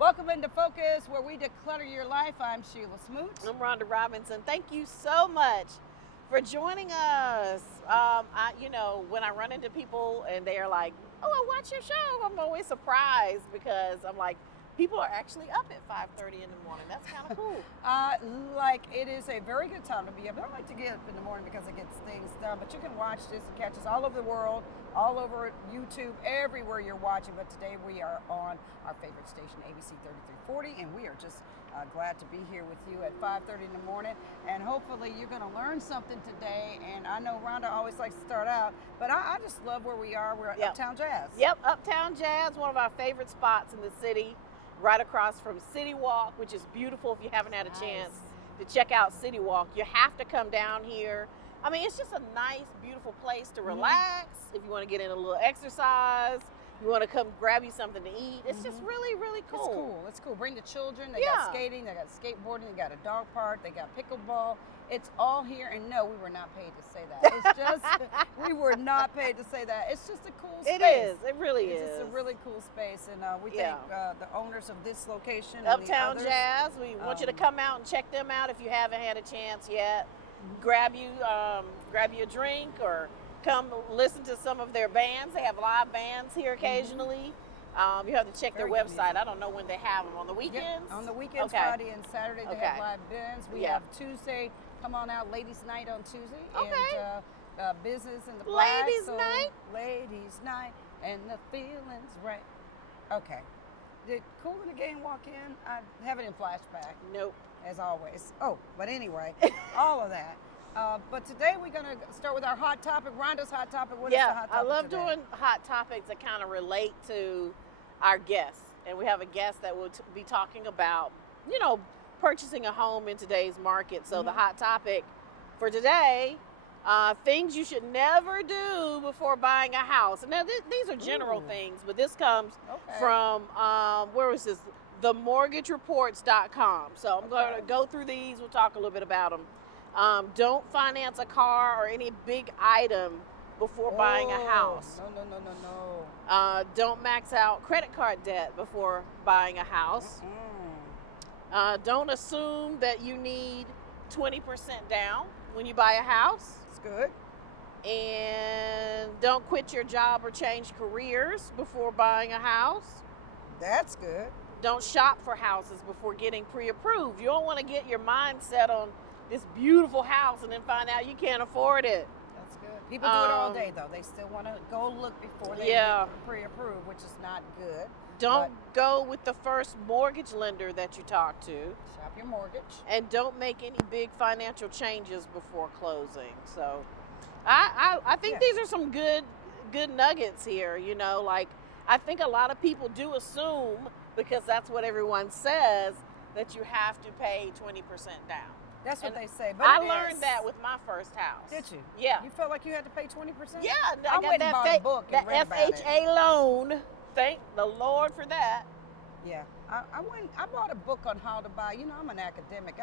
Welcome into Focus, where we declutter your life. I'm Sheila Smoot. I'm Rhonda Robinson. Thank you so much for joining us. When I run into people and they're like, "Oh, I watch your show," I'm always surprised because I'm like, people are actually up at 5:30 in the morning. That's kind of cool. It is a very good time to be up. I like to get up in the morning because it gets things done. But you can watch this and catch us all over the world, all over YouTube, everywhere you're watching. But today we are on our favorite station, ABC 3340, and we are just glad to be here with you at 5:30 in the morning. And hopefully you're going to learn something today. And I know Rhonda always likes to start out, but I just love where we are. We're at Uptown Jazz. Yep, Uptown Jazz, one of our favorite spots in the city. Right across from City Walk, which is beautiful. If you haven't had a chance to check out City Walk, you have to come down here. I mean, it's just a nice, beautiful place to relax. If you want to get in a little exercise, you want to come grab you something to eat. It's just really, really cool. It's cool. It's cool. Bring the children. They got skating. They got skateboarding. They got a dog park. They got pickleball. It's all here. And no, we were not paid to say that. It's just, we were not paid to say that. It's just a cool space. It is. It really is. It's just a really cool space. And we thank the owners of this location. Uptown and Jazz. We want you to come out and check them out if you haven't had a chance yet. Grab you a drink or come listen to some of their bands. They have live bands here occasionally. You have to check their website. I don't know when they have them. On the weekends? Yep. On the weekends, Friday and Saturday, they have live bands. We have Tuesday, come on out, Ladies Night on Tuesday. And business in the black. Ladies Night, and the feeling's right. Okay. Did Kool and the Gang walk in? I have it in flashback. Nope. As always. Oh, but anyway, all of that. But today we're going to start with our hot topic, Rhonda's hot topic. What is the hot topic I love today? doing hot topics that kind of relate to our guests. And we have a guest that will be talking about, purchasing a home in today's market. So the hot topic for today, things you should never do before buying a house. And now these are general things, but this comes from, where was this? TheMortgageReports.com. So I'm going to go through these. We'll talk a little bit about them. Don't finance a car or any big item before buying a house. No. Don't max out credit card debt before buying a house. Don't assume that you need 20% down when you buy a house. It's good. And don't quit your job or change careers before buying a house. That's good. Don't shop for houses before getting pre-approved. You don't want to get your mind set on this beautiful house and then find out you can't afford it. That's good. People do it all day, though. They still want to go look before they get pre-approved, which is not good. Don't go with the first mortgage lender that you talk to. Shop your mortgage. And don't make any big financial changes before closing. So I think these are some good nuggets here. I think a lot of people do assume, because that's what everyone says, that you have to pay 20% down. That's what they say. But I learned that with my first house. Did you? Yeah. You felt like you had to pay 20%? Yeah. I went and bought a book and read about it. FHA loan. Thank the Lord for that. Yeah. I bought a book on how to buy. I'm an academic.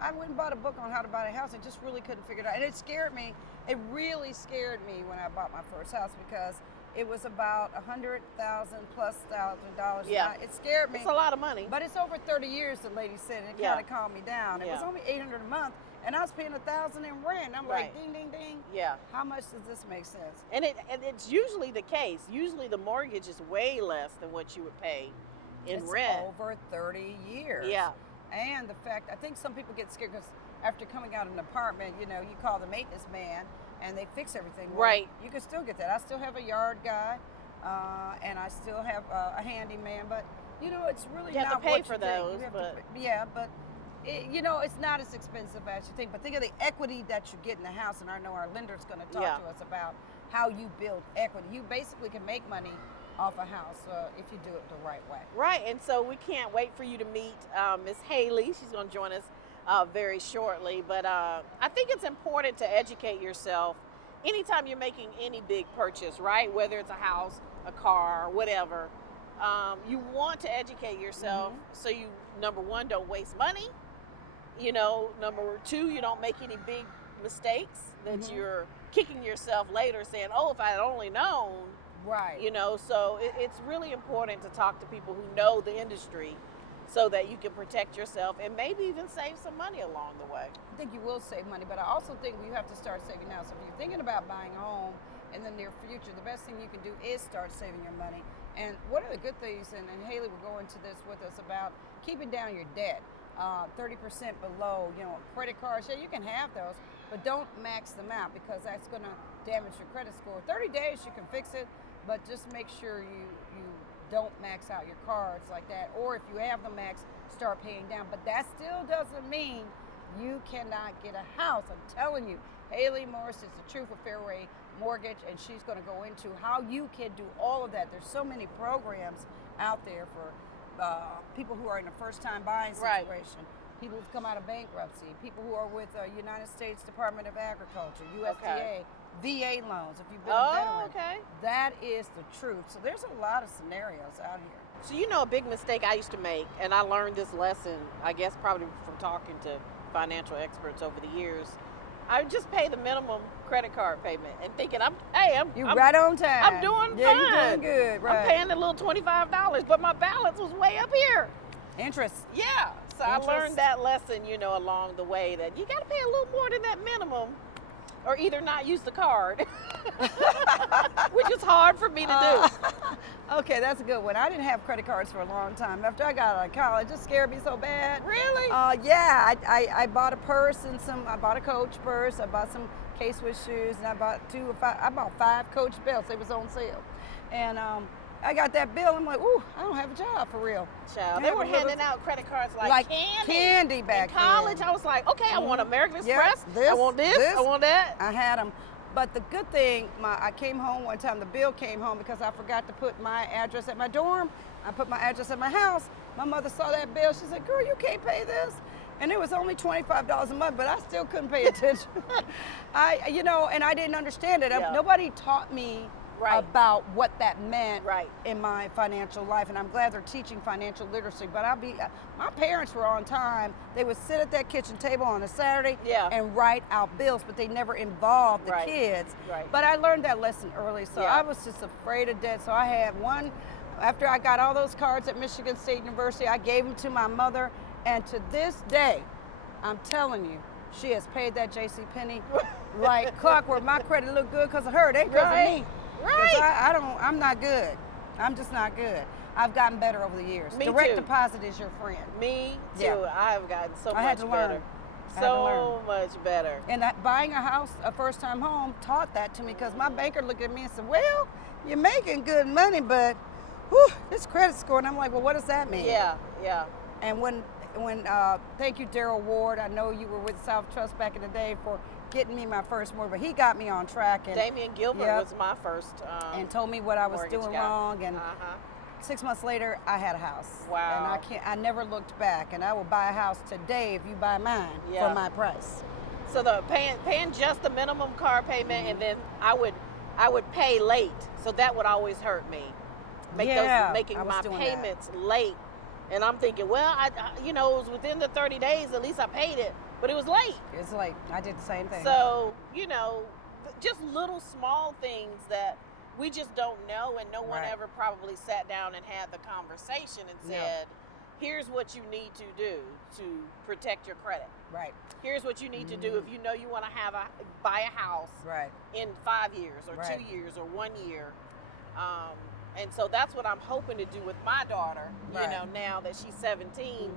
I went and bought a book on how to buy a house and just really couldn't figure it out. And it scared me. It really scared me when I bought my first house because it was about $100,000 plus $1,000. Yeah. It scared me. It's a lot of money. But it's over 30 years, the lady said, and it kind of calmed me down. It was only $800 a month, and I was paying $1,000 in rent. I'm like, ding, ding, ding. Yeah. How much does this make sense? And it's usually the case. Usually the mortgage is way less than what you would pay in rent. Over 30 years. Yeah. And the fact, I think some people get scared because after coming out of an apartment, you call the maintenance man, and they fix everything. Well, right. You can still get that. I still have a yard guy, and I still have a handyman, but it's really you not have to pay what for you those. think. But but it's not as expensive as you think. But think of the equity that you get in the house, and I know our lender's going to talk to us about how you build equity. You basically can make money off a house if you do it the right way. Right, and so we can't wait for you to meet Miss Haley. She's going to join us very shortly. But I think it's important to educate yourself anytime you're making any big purchase, right? Whether it's a house, a car, whatever. You want to educate yourself so you, number one, don't waste money. Number two, you don't make any big mistakes that you're kicking yourself later saying, oh, if I had only known, Right. So it's really important to talk to people who know the industry so that you can protect yourself and maybe even save some money along the way. I think you will save money, but I also think you have to start saving now. So if you're thinking about buying a home in the near future, the best thing you can do is start saving your money. And one of the good things, and Haley will go into this with us about keeping down your debt, 30% below, credit cards. Yeah, you can have those, but don't max them out because that's going to damage your credit score. 30 days you can fix it, but just make sure you don't max out your cards like that. Or if you have the max, start paying down. But that still doesn't mean you cannot get a house. I'm telling you, Haley Morris is the truth of Fairway Mortgage, and she's going to go into how you can do all of that. There's so many programs out there for people who are in a first-time buying situation, Right. people who've come out of bankruptcy, people who are with United States Department of Agriculture, USDA, VA loans, if you've been a veteran. Okay. That is the truth. So there's a lot of scenarios out here. So a big mistake I used to make, and I learned this lesson, I guess probably from talking to financial experts over the years. I would just pay the minimum credit card payment and thinking I'm right on time. I'm doing yeah, fine. You're doing good, right? I'm paying a little $25, but my balance was way up here. Interest. Yeah. So Interest. I learned that lesson, along the way that you got to pay a little more than that minimum, or either not use the card, which is hard for me to do. Okay, that's a good one. I didn't have credit cards for a long time. After I got out of college, it scared me so bad. Really? Yeah, I bought a purse and I bought a Coach purse. I bought some K-Swiss shoes, and I bought 5 Coach belts. They was on sale, and I got that bill. I'm like, ooh, I don't have a job for real. Child, they were handing out credit cards like candy. Candy back in college. then. I was like, okay, I want American Yeah, Express. I want this. I want that. I had them. But the good thing, I came home one time, the bill came home because I forgot to put my address at my dorm. I put my address at my house. My mother saw that bill. She said, girl, you can't pay this. And it was only $25 a month, but I still couldn't pay attention. And I didn't understand it. Yeah. Nobody taught me about what that meant Right. in my financial life, and I'm glad they're teaching financial literacy. But my parents were on time. They would sit at that kitchen table on a Saturday and write out bills, but they never involved the kids. Right. But I learned that lesson early, so Yeah. I was just afraid of debt. So I had one. After I got all those cards at Michigan State University, I gave them to my mother, and to this day, I'm telling you, she has paid that JCPenney like clockwork. My credit looked good because of her. It ain't because of me. Right. I'm not good. I'm just not good. I've gotten better over the years. Me Direct too. deposit is your friend. Me too. Yeah. I have gotten so I had much to better. learn. So much better. And buying a house, a first-time home, taught that to me because my banker looked at me and said, well, you're making good money, but this credit score. And I'm like, well, what does that mean? Yeah, yeah. And when thank you, Daryl Ward. I know you were with South Trust back in the day for getting me my first mortgage, but he got me on track. And Damian Gilbert was my first and told me what I was mortgage doing guy. wrong. And 6 months later, I had a house. Wow. And I never looked back. And I will buy a house today if you buy mine for my price. So the paying just the minimum car payment, and then I would pay late. So that would always hurt me. Making my payments late. And I'm thinking, well, it was within the 30 days, at least I paid it, but it was late. It's late. I did the same thing. So, just little small things that we just don't know, and no one ever probably sat down and had the conversation and said, here's what you need to do to protect your credit. Right. Here's what you need to do if you know you want to buy a house in 5 years or 2 years or 1 year. And so that's what I'm hoping to do with my daughter, now that she's 17,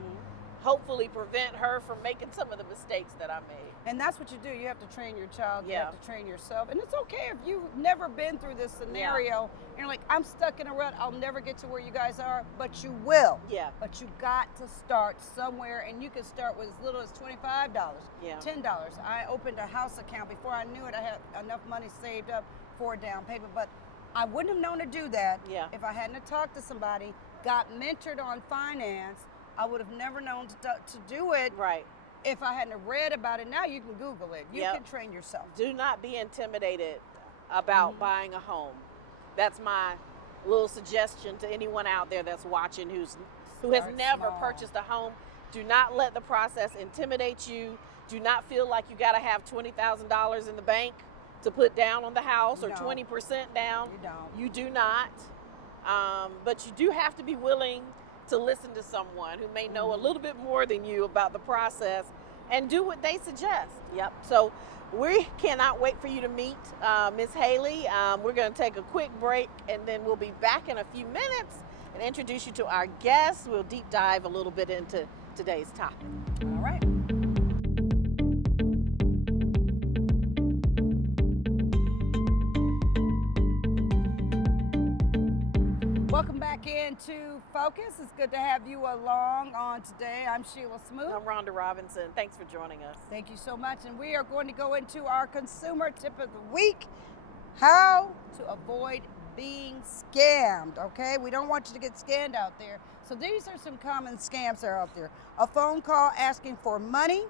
hopefully prevent her from making some of the mistakes that I made. And that's what you do. You have to train your child. You have to train yourself. And it's okay if you've never been through this scenario and you're like, I'm stuck in a rut. I'll never get to where you guys are, but you will. Yeah. But you got to start somewhere, and you can start with as little as $25, $10. I opened a house account. Before I knew it, I had enough money saved up for a down payment, but I wouldn't have known to do that if I hadn't talked to somebody, got mentored on finance. I would have never known to do it if I hadn't read about it. Now you can Google it. You can train yourself. Do not be intimidated about buying a home. That's my little suggestion to anyone out there that's watching who has never purchased a home. Do not let the process intimidate you. Do not feel like you got to have $20,000 in the bank to put down on the house or No. 20% down. You don't. You do not. But you do have to be willing to listen to someone who may know a little bit more than you about the process and do what they suggest. Yep. So we cannot wait for you to meet Miss Haley. We're going to take a quick break, and then we'll be back in a few minutes and introduce you to our guests. We'll deep dive a little bit into today's topic. All right. Welcome back into Focus. It's good to have you along on today. I'm Sheila Smoot. I'm Rhonda Robinson. Thanks for joining us. Thank you so much. And we are going to go into our consumer tip of the week, how to avoid being scammed, okay? We don't want you to get scammed out there. So these are some common scams that are out there. A phone call asking for money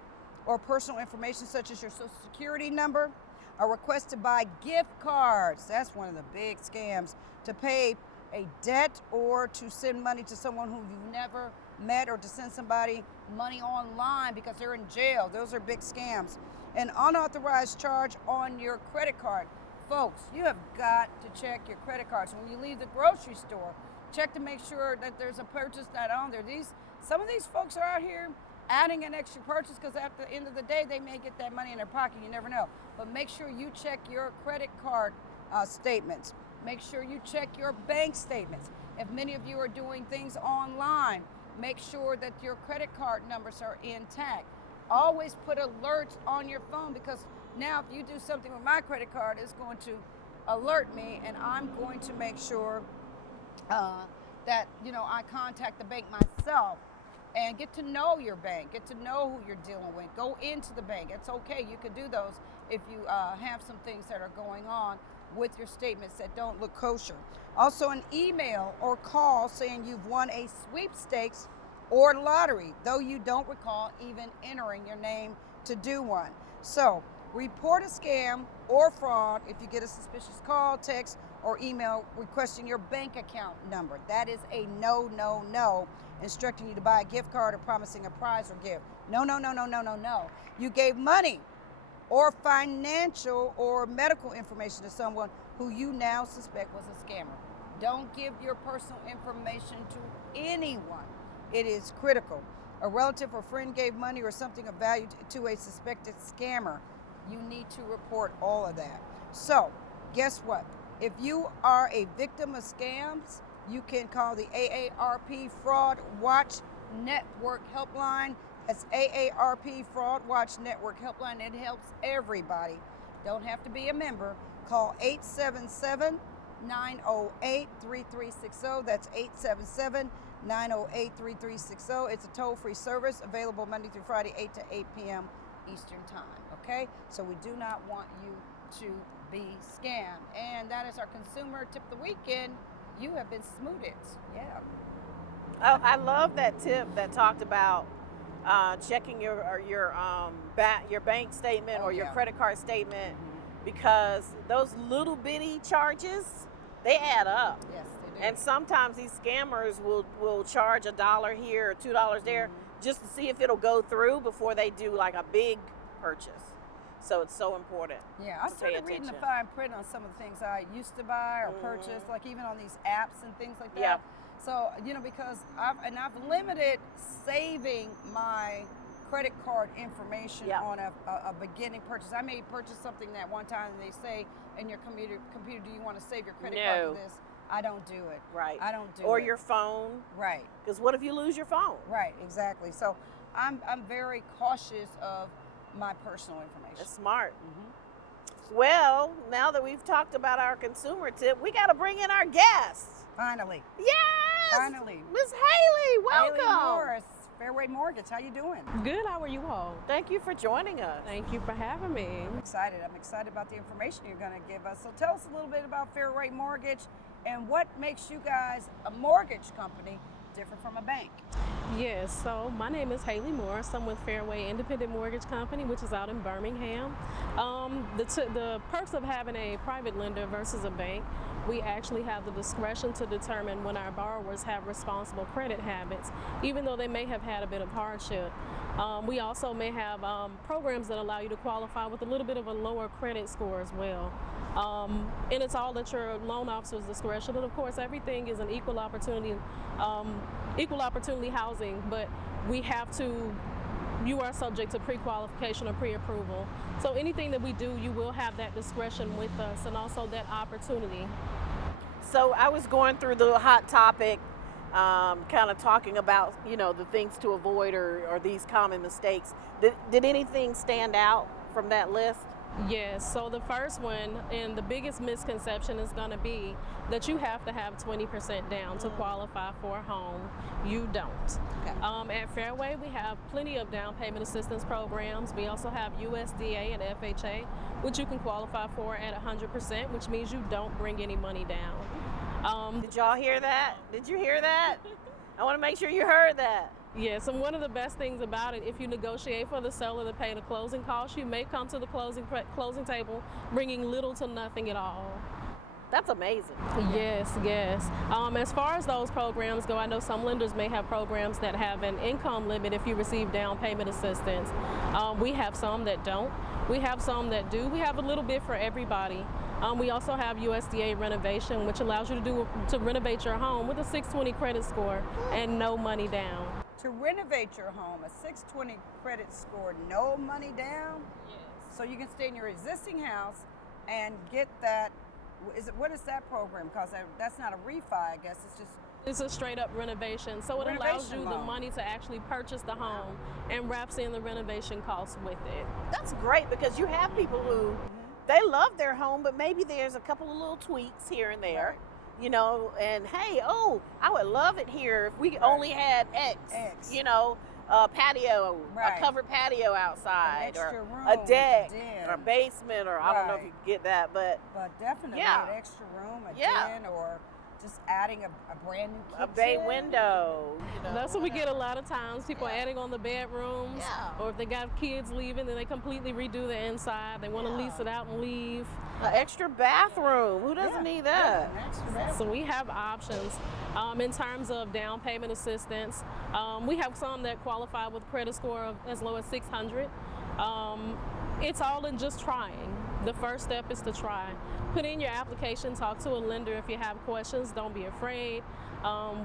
or personal information such as your social security number. A request to buy gift cards. That's one of the big scams. To pay a debt or to send money to someone who you've never met, or to send somebody money online because they're in jail. Those are big scams. An unauthorized charge on your credit card. Folks, you have got to check your credit cards. When you leave the grocery store, check to make sure that there's a purchase not on there. Some of these folks are out here adding an extra purchase because at the end of the day, they may get that money in their pocket. You never know. But make sure you check your credit card statements. Make sure you check your bank statements. If many of you are doing things online, make sure that your credit card numbers are intact. Always put alerts on your phone, because now if you do something with my credit card, it's going to alert me, and I'm going to make sure that I contact the bank myself and get to know your bank, get to know who you're dealing with. Go into the bank. It's okay. You can do those if you have some things that are going on with your statements that don't look kosher. Also, an email or call saying you've won a sweepstakes or lottery, though you don't recall even entering your name to do one. So report a scam or fraud if you get a suspicious call, text, or email requesting your bank account number. That is a no, no, no. Instructing you to buy a gift card or promising a prize or gift. No, no, no, no, no, no, no. You gave money or financial or medical information to someone who you now suspect was a scammer. Don't give your personal information to anyone. It is critical. A relative or friend gave money or something of value to a suspected scammer. You need to report all of that. So, guess what? If you are a victim of scams, you can call the AARP Fraud Watch Network Helpline. That's AARP Fraud Watch Network Helpline. It helps everybody. Don't have to be a member. Call 877-908-3360. That's 877-908-3360. It's a toll-free service available Monday through Friday, 8 to 8 p.m. Eastern Time. Okay? So we do not want you to be scammed. And that is our consumer tip of the weekend. You have been smooted. Yeah. Oh, I love that tip that talked about checking your bank statement or your credit card statement, because those little bitty charges, they add up. Yes, they do. And sometimes these scammers will charge $1 here or $2 there just to see if it'll go through before they do like a big purchase. So it's so important. Yeah, I started reading the fine print on some of the things I used to buy or purchase, like even on these apps and things like that. Yeah. So, because I've limited saving my credit card information on a beginning purchase. I may purchase something that one time and they say in your computer, do you want to save your credit card for this? I don't do it. Right. I don't do it. Or your phone. Right. Because what if you lose your phone? Right, exactly. So I'm very cautious of my personal information. That's smart. Well, now that we've talked about our consumer tip, we got to bring in our guests. Finally. Yes. Finally. Miss Haley, welcome. Haley Morris, Fairway Mortgage. How you doing? Good. How are you all? Thank you for joining us. Thank you for having me. I'm excited about the information you're going to give us. So tell us a little bit about Fairway Mortgage and what makes you guys a mortgage company different from a bank. Yes, so my name is Haley Morris. I'm with Fairway Independent Mortgage Company, which is out in Birmingham. The perks of having a private lender versus a bank, we actually have the discretion to determine when our borrowers have responsible credit habits, even though they may have had a bit of hardship. We also may have programs that allow you to qualify with a little bit of a lower credit score as well. And it's all at your loan officer's discretion. And of course, everything is an equal opportunity housing, but you are subject to pre-qualification or pre-approval. So anything that we do, you will have that discretion with us and also that opportunity. So I was going through the hot topic, kind of talking about, the things to avoid or these common mistakes. Did anything stand out from that list? Yes, so the first one and the biggest misconception is going to be that you have to have 20% down to qualify for a home. You don't. Okay. At Fairway, we have plenty of down payment assistance programs. We also have USDA and FHA, which you can qualify for at 100%, which means you don't bring any money down. Did y'all hear that? Did you hear that? I want to make sure you heard that. Yes, and one of the best things about it, if you negotiate for the seller to pay the closing costs, you may come to the closing table bringing little to nothing at all. That's amazing. Yes. As far as those programs go, I know some lenders may have programs that have an income limit if you receive down payment assistance. We have some that don't. We have some that do. We have a little bit for everybody. We also have USDA renovation, which allows you to renovate your home with a 620 credit score and no money down. To renovate your home, a 620 credit score, no money down? Yes. So you can stay in your existing house and get that. What is that program? Because that's not a refi, I guess. It's a straight up renovation. So it allows you the money to actually purchase the home and wraps in the renovation costs with it. That's great because you have people who they love their home, but maybe there's a couple of little tweaks here and there. Right. And hey, I would love it here if we only had X. A patio, Right. a covered patio outside, An extra or room, a deck, den. or a basement, or I don't know if Right. you can get that, but definitely Yeah. an extra room, a Yeah. den, or just adding a brand new kitchen. a bay window. That's what we get a lot of times. People adding on the bedrooms, Yeah. or if they got kids leaving, then they completely redo the inside. They want to lease it out and leave. An extra bathroom. Who doesn't Yeah. need that? Yeah, an extra bedroom. So we have options in terms of down payment assistance. We have some that qualify with credit score of as low as 600. It's all in just trying. The first step is to try. Put in your application, talk to a lender if you have questions. Don't be afraid.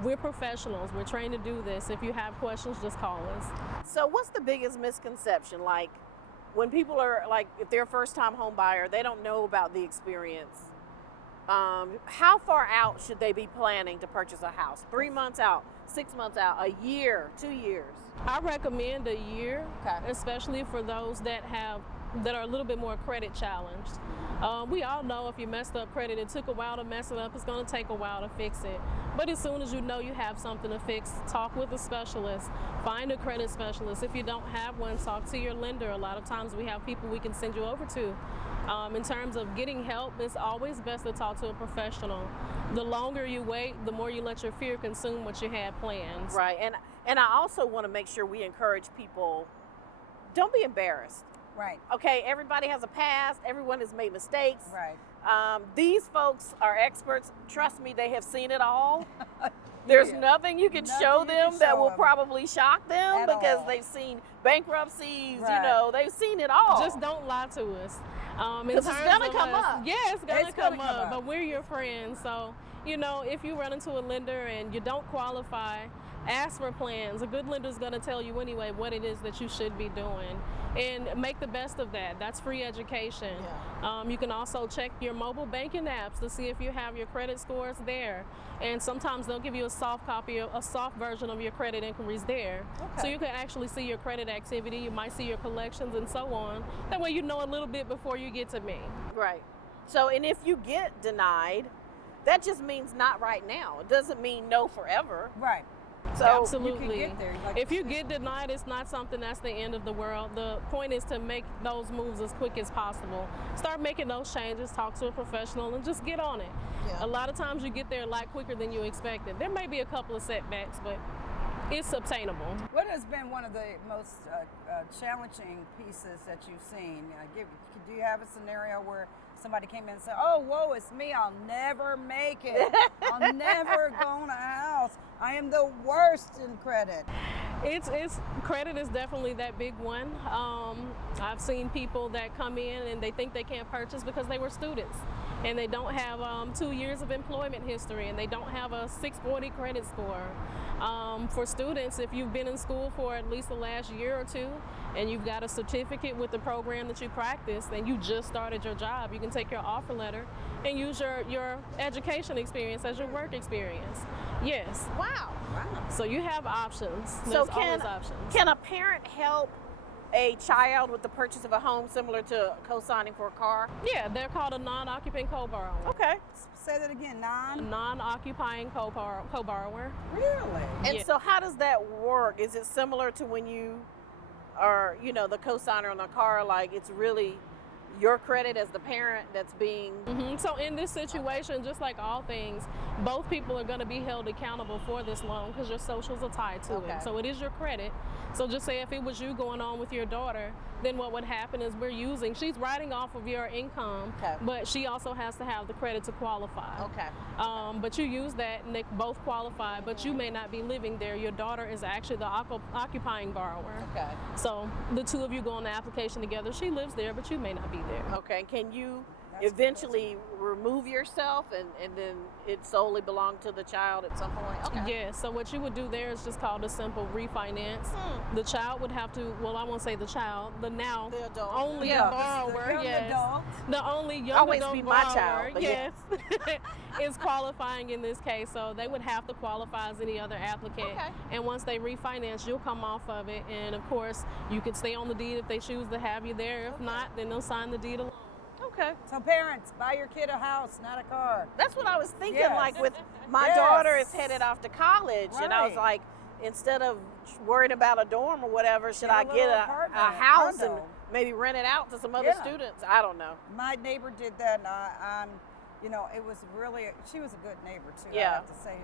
We're professionals. We're trained to do this. If you have questions, just call us. So what's the biggest misconception? Like when people are if they're a first time home buyer, they don't know about the experience. How far out should they be planning to purchase a house? 3 months out, 6 months out, a year, 2 years? I recommend a year, Okay. especially for those that are a little bit more credit challenged. We all know if you messed up credit, it took a while to mess it up. It's going to take a while to fix it. But as soon as you know you have something to fix, talk with a specialist. Find a credit specialist. If you don't have one, talk to your lender. A lot of times we have people we can send you over to. In terms of getting help, it's always best to talk to a professional. The longer you wait, the more you let your fear consume what you had planned. Right. And I also want to make sure we encourage people, don't be embarrassed. Right. Okay, everybody has a past. Everyone has made mistakes. Right. These folks are experts. Trust me, they have seen it all. There's Yeah. nothing you can Nothing show you them can that show will them. probably shock them At because all. they've seen bankruptcies, Right. they've seen it all. Just don't lie to us. In 'Cause it's terms gonna of come us- up. Yeah, it's gonna It's come gonna come up. up. But we're your friends, so if you run into a lender and you don't qualify, ask for plans. A good lender is gonna tell you anyway what it is that you should be doing, and make the best of that. That's free education. You can also check your mobile banking apps to see if you have your credit scores there. And sometimes they'll give you a soft version of your credit inquiries there. So you can actually see your credit activity. You might see your collections and so on. That way you know a little bit before you get to me. Right. So, and if you get denied, that just means not right now. It doesn't mean no forever. Right. So, Absolutely. You can get there. Like If you get denied, it's not something that's the end of the world. The point is to make those moves as quick as possible. Start making those changes, talk to a professional, and just get on it. Yeah. A lot of times you get there a lot quicker than you expected. There may be a couple of setbacks, but it's obtainable. What has been one of the most challenging pieces that you've seen? Do you have a scenario where somebody came in and said, "Oh, whoa, it's me. I'll never make it. I'll never go on a house. I am the worst in credit." It's credit is definitely that big one. I've seen people that come in and they think they can't purchase because they were students and they don't have 2 years of employment history and they don't have a 640 credit score. For students, if you've been in school for at least the last year or two and you've got a certificate with the program that you practice and you just started your job, you can take your offer letter and use your education experience as your work experience. Yes. Wow. So you have options. So There's always options. can a parent help a child with the purchase of a home similar to co-signing for a car? Yeah, they're called a non-occupant co-borrower. Okay. Say that again. A non-occupying co-borrower. Really? And Yeah. so how does that work? Is it similar to when you are, the co-signer on a car, like it's really your credit as the parent that's being... So in this situation, just like all things, both people are going to be held accountable for this loan because your socials are tied to Okay. it. So it is your credit. So just say if it was you going on with your daughter, then what would happen is she's writing off of your income, Okay. but she also has to have the credit to qualify. Okay. But you use that and they both qualify, but you may not be living there. Your daughter is actually the occupying borrower. Okay. So the two of you go on the application together. She lives there, but you may not be there. Okay. Can you That's eventually remove yourself and then it solely belong to the child at some point? Okay. Yeah, so what you would do there is just called a simple refinance. The child would have to, well, I won't say the child, the now The adult. only Yeah. borrower, The young yes. adult. The only young Always adult be my borrower, child, but yes, is qualifying in this case. So they would have to qualify as any other applicant. Okay. And once they refinance, you'll come off of it. And of course, you could stay on the deed if they choose to have you there. If not, then they'll sign the deed alone. Okay. So parents, buy your kid a house, not a car. That's what I was thinking. Yes. Like with my Yes. daughter is headed off to college, and I was Right. like, instead of worrying about a dorm or whatever, should Get a I get little a apartment, house condo. and maybe rent it out to some other Yeah. students? I don't know. My neighbor did that, and it was really, she was a good neighbor too. I Yeah. have to say,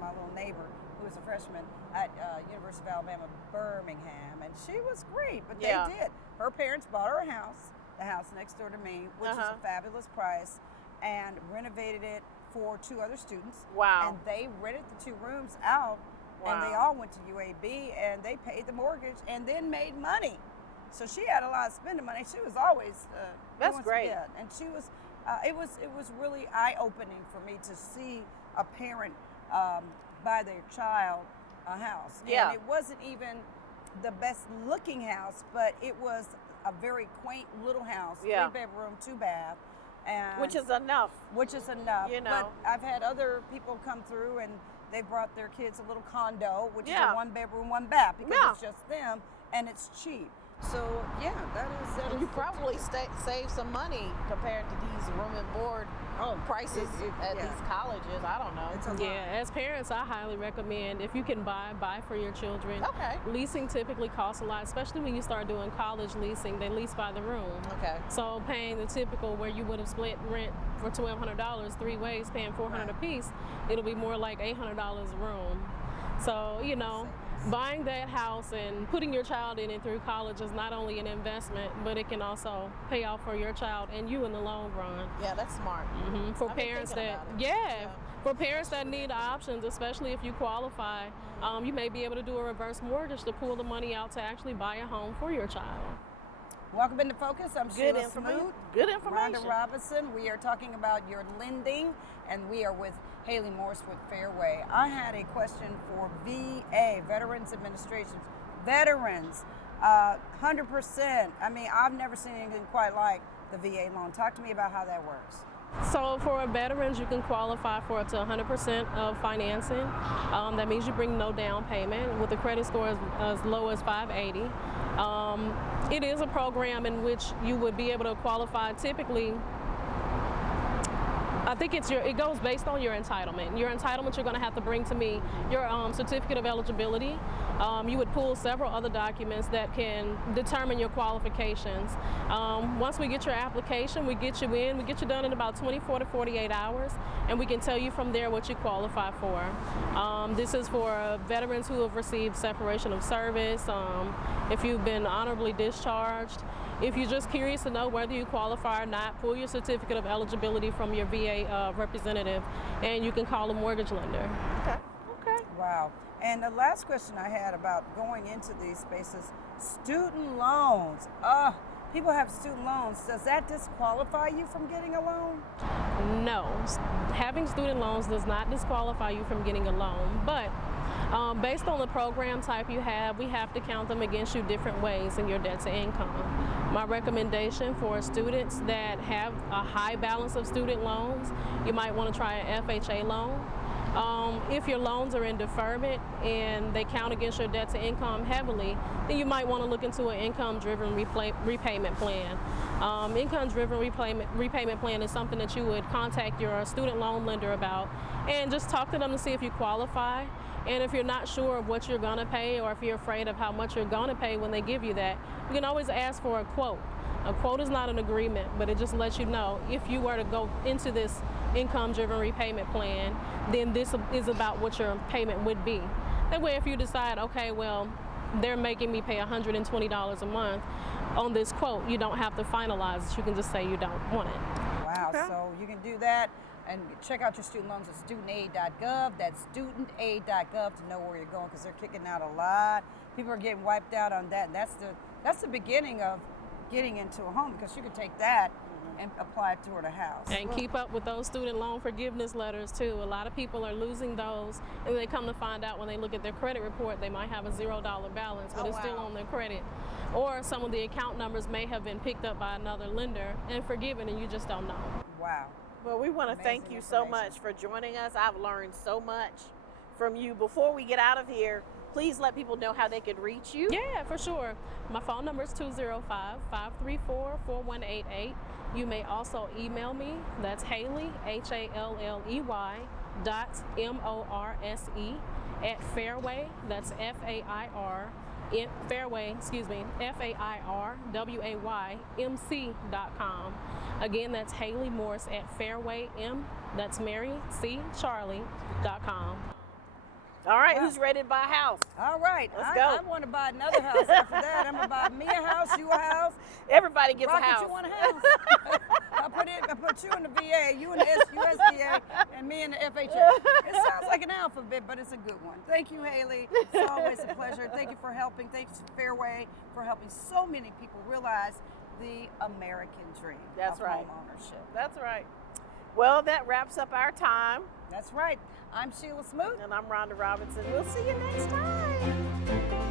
my little neighbor, who was a freshman at University of Alabama, Birmingham, and she was great. But Yeah. they did. Her parents bought her a house, the house next door to me, which is Uh-huh. a fabulous price, and renovated it for 2 other students. Wow. And they rented the 2 rooms out, and they Wow. all went to UAB, and they paid the mortgage, and then made money. So she had a lot of spending money. She was always That's doing great. Yeah, and she was. It was really eye opening for me to see a parent buy their child a house. Yeah. And it wasn't even the best looking house, but it was a very quaint little house, Yeah. 3-bedroom, 2-bath, and Which is enough. enough. You know. But I've had other people come through and they brought their kids a little condo, which Yeah. is a 1-bedroom, 1-bath, because Yeah. it's just them and it's cheap. So yeah, that is You probably save some money compared to these room and board prices at yeah. these colleges. I don't know. It's a lot. Yeah, as parents, I highly recommend if you can buy for your children. Okay. Leasing typically costs a lot, especially when you start doing college leasing. They lease by the room. Okay. So paying the typical where you would have split rent for $1,200 3 ways, paying $400 a piece, it'll be more like $800 a room. So buying that house and putting your child in it through college is not only an investment, but it can also pay off for your child and you in the long run. Yeah, that's smart. For I've been parents thinking that, about it. yeah, for parents that need options, especially if you qualify, you may be able to do a reverse mortgage to pull the money out to actually buy a home for your child. Welcome into Focus. I'm Good Sheila information. Smoot. Good Rhonda information. Robinson. We are talking about your lending, and we are with Haley Morse with Fairway. I had a question for VA, Veterans Administration. Veterans, 100%. I mean, I've never seen anything quite like the VA loan. Talk to me about how that works. So for veterans, you can qualify for up to 100% of financing. That means you bring no down payment with a credit score as low as 580. It is a program in which you would be able to qualify typically. I think it goes based on your entitlement. Your entitlement, you're going to have to bring to me your certificate of eligibility. You would pull several other documents that can determine your qualifications. Once we get your application, we get you in. We get you done in about 24 to 48 hours, and we can tell you from there what you qualify for. This is for veterans who have received separation of service, if you've been honorably discharged. If you're just curious to know whether you qualify or not, pull your certificate of eligibility from your VA representative, and you can call a mortgage lender. Okay. Okay. Wow. And the last question I had about going into these spaces, student loans. People have student loans. Does that disqualify you from getting a loan? No, having student loans does not disqualify you from getting a loan, but based on the program type you have, we have to count them against you different ways in your debt to income. My recommendation for students that have a high balance of student loans, you might want to try an FHA loan. If your loans are in deferment and they count against your debt to income heavily, then you might want to look into an income-driven repayment plan. Income-driven repayment plan is something that you would contact your student loan lender about and just talk to them to see if you qualify. And if you're not sure of what you're going to pay, or if you're afraid of how much you're going to pay when they give you that, you can always ask for a quote. A quote is not an agreement, but it just lets you know if you were to go into this income-driven repayment plan, then this is about what your payment would be. That way, if you decide, okay, well, they're making me pay $120 a month on this quote, you don't have to finalize it. You can just say you don't want it. Wow, so you can do that and check out your student loans at studentaid.gov. That's studentaid.gov to know where you're going, because they're kicking out a lot. People are getting wiped out on that, and that's the beginning of getting into a home, because you can take that and apply it toward a house. And keep up with those student loan forgiveness letters too. A lot of people are losing those, and they come to find out when they look at their credit report, they might have a $0 balance, but it's still on their credit. Or some of the account numbers may have been picked up by another lender and forgiven, and you just don't know. Wow. Well, we want to thank you so much for joining us. I've learned so much from you. Before we get out of here, please let people know how they can reach you. Yeah, for sure. My phone number is 205-534-4188. You may also email me. That's Haley, HALLEY .MORSE at Fairway. That's FAIR. Fairway, FAIRWAYMC.com. Again, that's Haley Morse at Fairway that's Mary C. Charlie.com. All right, who's ready to buy a house? All right, Let's go. I want to buy another house after that. I'm gonna buy me a house, you a house. Everybody gets Rocket, a house. you want a house? I put you in the VA, you in the USDA, and me in the FHA. It sounds like an alphabet, but it's a good one. Thank you, Haley. It's always a pleasure. Thank you for helping. Thanks to Fairway for helping so many people realize the American dream That's of right. home ownership. That's right. Well, that wraps up our time. That's right. I'm Sheila Smoot. And I'm Rhonda Robinson. We'll see you next time.